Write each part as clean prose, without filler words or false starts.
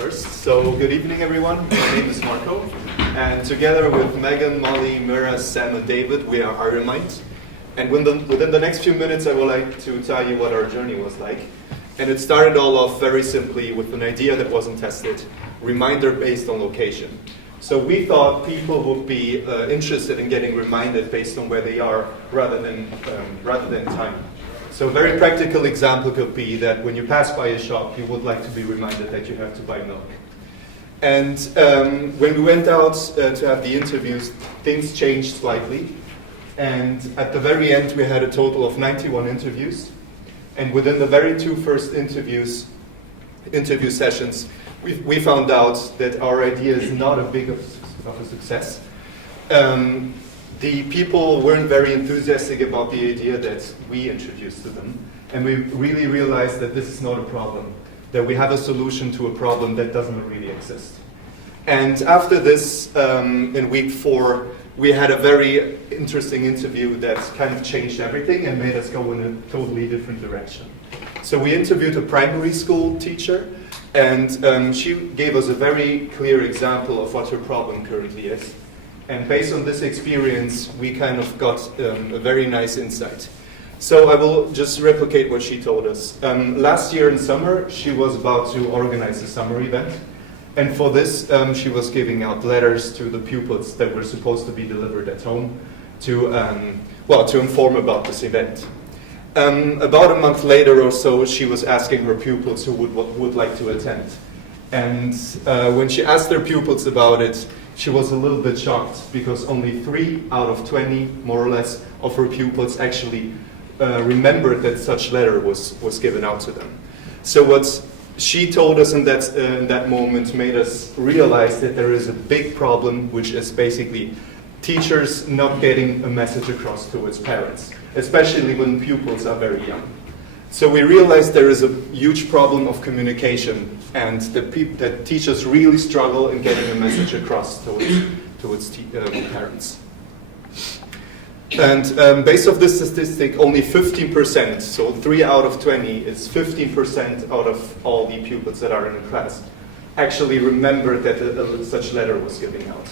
first. So good evening, everyone. My name is Marco, and together with Megan, Molly, Mira, Sam, and David, we are iRemind. And within the next few minutes, I would like to tell you what our journey was like. And it started all off very simply with an idea that wasn't tested, reminder based on location. So we thought people would be interested in getting reminded based on where they are rather than time. So a very practical example could be that when you pass by a shop, you would like to be reminded that you have to buy milk. And when we went out to have the interviews, things changed slightly. And at the very end, we had a total of 91 interviews. And within the very two first interview sessions, we found out that our idea is not a big of a success. The people weren't very enthusiastic about the idea that we introduced to them. And we really realized that this is not a problem, that we have a solution to a problem that doesn't really exist. And after this, in week 4, we had a very interesting interview that kind of changed everything and made us go in a totally different direction. So we interviewed a primary school teacher, and she gave us a very clear example of what her problem currently is. And based on this experience, we kind of got a very nice insight. So I will just replicate what she told us. Last year in summer, she was about to organize a summer event. And for this, she was giving out letters to the pupils that were supposed to be delivered at home to inform about this event. About a month later or so, she was asking her pupils who would like to attend. And when she asked her pupils about it, she was a little bit shocked because only 3 out of 20, more or less, of her pupils actually remembered that such letter was given out to them. So what she told us in that moment made us realize that there is a big problem, which is basically teachers not getting a message across towards parents, especially when pupils are very young. So we realized there is a huge problem of communication, and that teachers really struggle in getting a message across towards parents. And based on this statistic, only 15%, so 3 out of 20 is 15% out of all the pupils that are in a class, actually remembered that such letter was given out.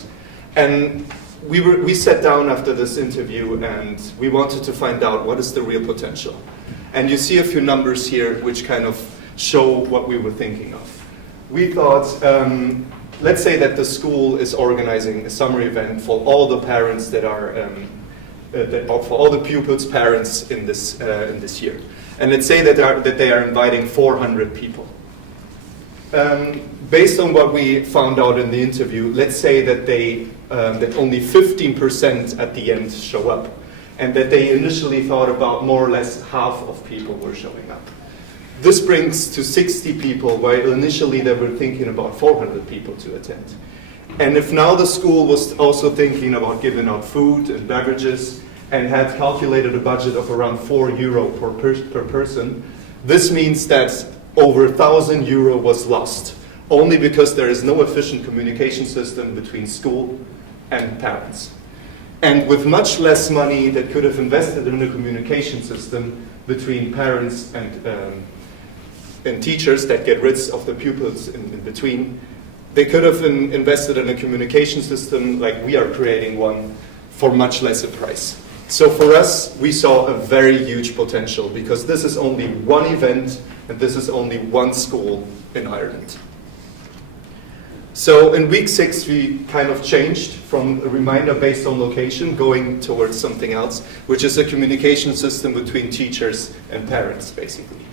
And we sat down after this interview and we wanted to find out what is the real potential. And you see a few numbers here which kind of show what we were thinking of. We thought, let's say that the school is organizing a summer event for all the parents that are, for all the pupils' parents in this year. And let's say that they are inviting 400 people. Based on what we found out in the interview, let's say that that only 15% at the end show up, and that they initially thought about more or less half of people were showing up. This brings to 60 people, while initially they were thinking about 400 people to attend. And if now the school was also thinking about giving out food and beverages and had calculated a budget of around €4 per person, this means that over €1,000 was lost, only because there is no efficient communication system between school and parents. And with much less money that could have invested in a communication system between parents and teachers that get rid of the pupils in between, they could have invested in a communication system like we are creating one for much less a price. So for us, we saw a very huge potential because this is only one event and this is only one school in Ireland. So in week 6, we kind of changed from a reminder based on location going towards something else, which is a communication system between teachers and parents, basically.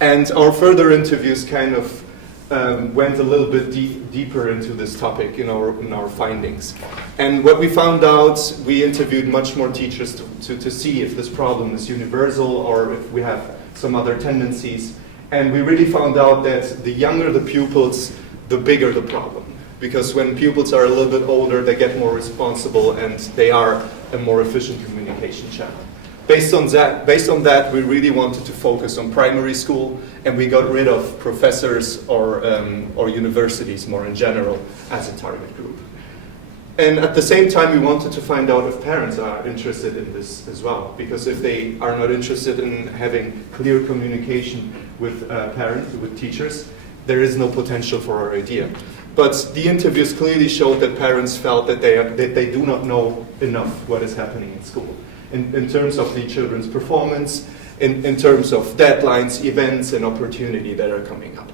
And our further interviews kind of went a little bit deeper into this topic in our findings. And what we found out, we interviewed much more teachers to see if this problem is universal or if we have some other tendencies. And we really found out that the younger the pupils, the bigger the problem. Because when pupils are a little bit older, they get more responsible and they are a more efficient communication channel. Based on that, we really wanted to focus on primary school, and we got rid of professors or universities more in general as a target group. And at the same time, we wanted to find out if parents are interested in this as well, because if they are not interested in having clear communication with parents, with teachers, there is no potential for our idea. But the interviews clearly showed that parents felt that they do not know enough what is happening in school in terms of the children's performance, in terms of deadlines, events, and opportunity that are coming up.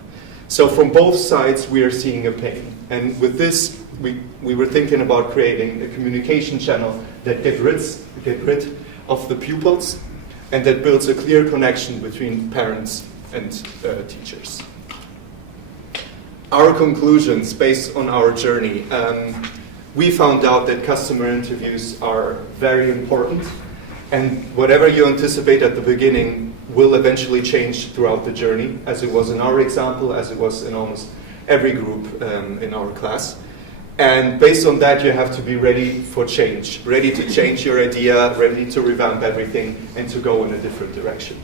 So from both sides, we are seeing a pain. And with this, we were thinking about creating a communication channel that get rid of the pupils and that builds a clear connection between parents and teachers. Our conclusions based on our journey. We found out that customer interviews are very important, and whatever you anticipate at the beginning will eventually change throughout the journey, as it was in our example, as it was in almost every group in our class. And based on that, you have to be ready for change, ready to change your idea, ready to revamp everything, and to go in a different direction.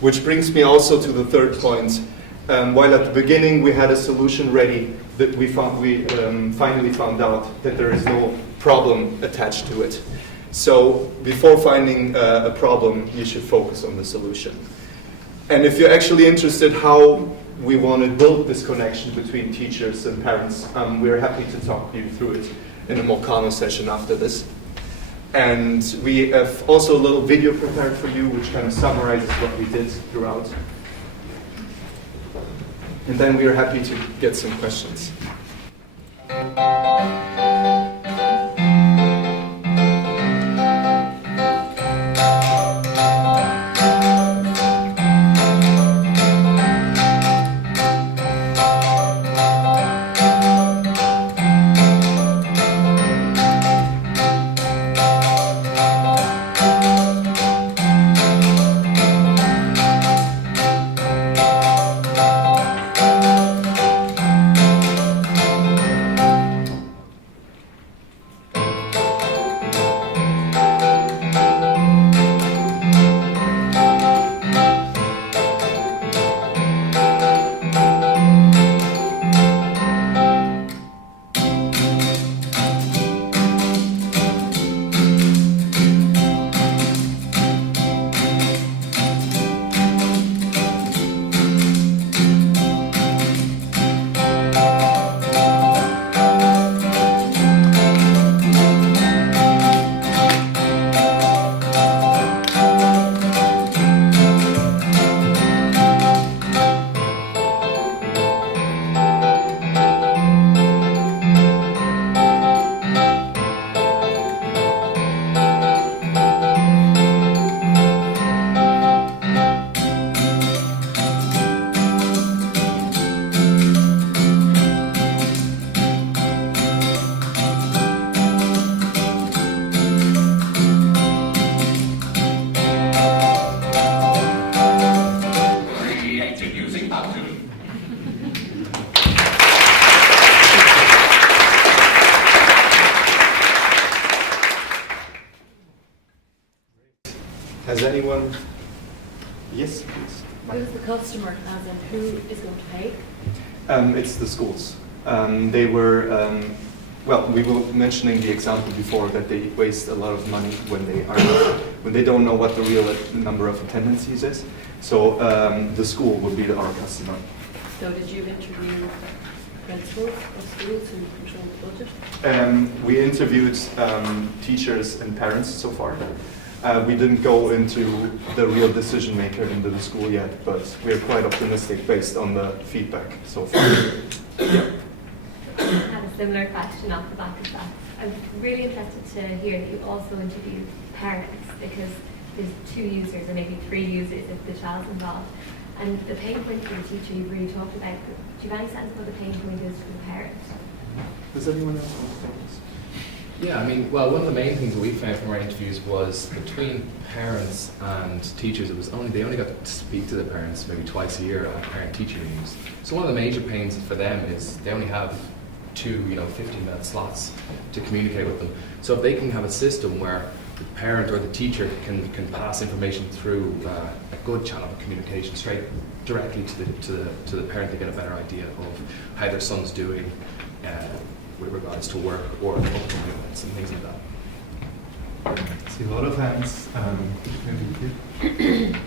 Which brings me also to the third point. While at the beginning we had a solution ready, that we finally found out that there is no problem attached to it. So before finding a problem, you should focus on the solution. And if you're actually interested how we want to build this connection between teachers and parents, we're happy to talk you through it in a more calmer session after this. And we have also a little video prepared for you which kind of summarizes what we did throughout. And then we are happy to get some questions. Has anyone? Yes, please. Who's the customer, as in who is going to pay? It's the schools. They were, well, we were mentioning the example before that they waste a lot of money when they don't know what the real number of attendances is. So the school would be our customer. So did you interview principals of schools who control the budget? We interviewed teachers and parents so far. We didn't go into the real decision maker into the school yet, but we're quite optimistic based on the feedback so far. Yeah. I have a similar question off the back of that. I'm really interested to hear that you also interviewed parents, because there's 2 users or maybe 3 users if the child's involved. And the pain point for the teacher you've really talked about, do you have any sense of what the pain point is for the parent? Does anyone else want to take this? Yeah, I mean, well, one of the main things that we found from our interviews was between parents and teachers, they only got to speak to the parents maybe twice a year at parent-teacher meetings. So one of the major pains for them is they only have 2, 15-minute slots to communicate with them. So if they can have a system where the parent or the teacher can pass information through a good channel of communication straight directly to the parent, they get a better idea of how their son's doing with regards to work or commitments and things like that. I see a lot of hands.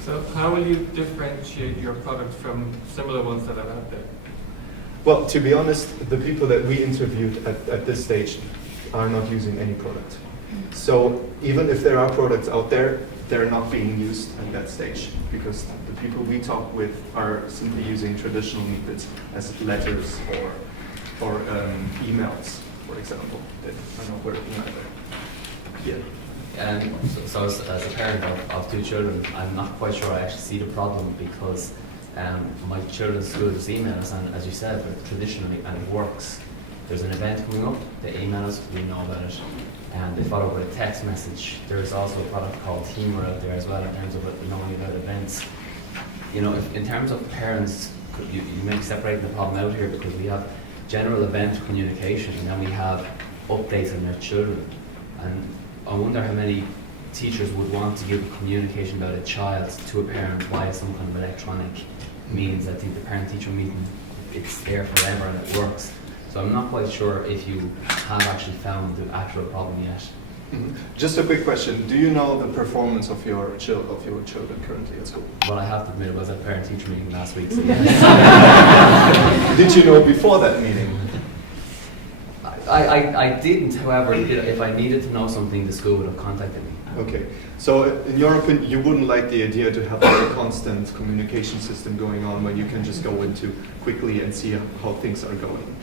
So how will you differentiate your product from similar ones that are out there? Well, to be honest, the people that we interviewed at this stage are not using any product. So even if there are products out there, they're not being used at that stage because the people we talk with are simply using traditional methods as letters or emails, for example, that are not working either. Yeah. So as a parent of two children, I'm not quite sure I actually see the problem because my children's school just email us, and as you said, traditionally, and it works. There's an event coming up, they email us, we know about it, and they follow with a text message. There's also a product called Teamer out there as well in terms of knowing about events. You know, in terms of parents, you may be separating the problem out here because we have general event communication and then we have updates on their children. And I wonder how many teachers would want to give communication about a child to a parent via some kind of electronic means. I think the parent-teacher meeting, it's there forever and it works. So I'm not quite sure if you have actually found the actual problem yet. Mm-hmm. Just a quick question. Do you know the performance of your children currently at school? Well, I have to admit, it was at a parent-teacher meeting last week, so yes. Did you know before that meeting? I didn't, however, if I needed to know something, the school would have contacted me. Okay. So in your opinion, you wouldn't like the idea to have a constant communication system going on where you can just go into quickly and see how things are going?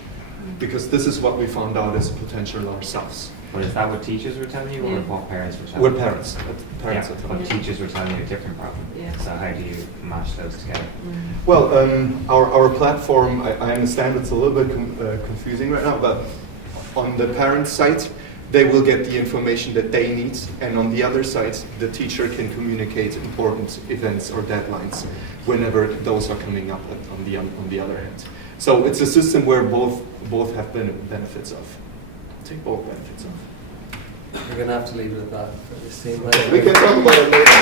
Because this is what we found out as a potential ourselves. But is that what teachers were telling you, or Yeah. what parents were telling We're you? parents. Parents Yeah, are telling but us. teachers were telling you a different problem. Yeah. So how do you match those together? Well, our platform, I understand it's a little bit confusing right now, but on the parent side, they will get the information that they need, and on the other side, the teacher can communicate important events or deadlines whenever those are coming up on the other hand. So it's a system where both have benefits of. Take both benefits of. We're going to have to leave it at that for this scene. We can talk about it later.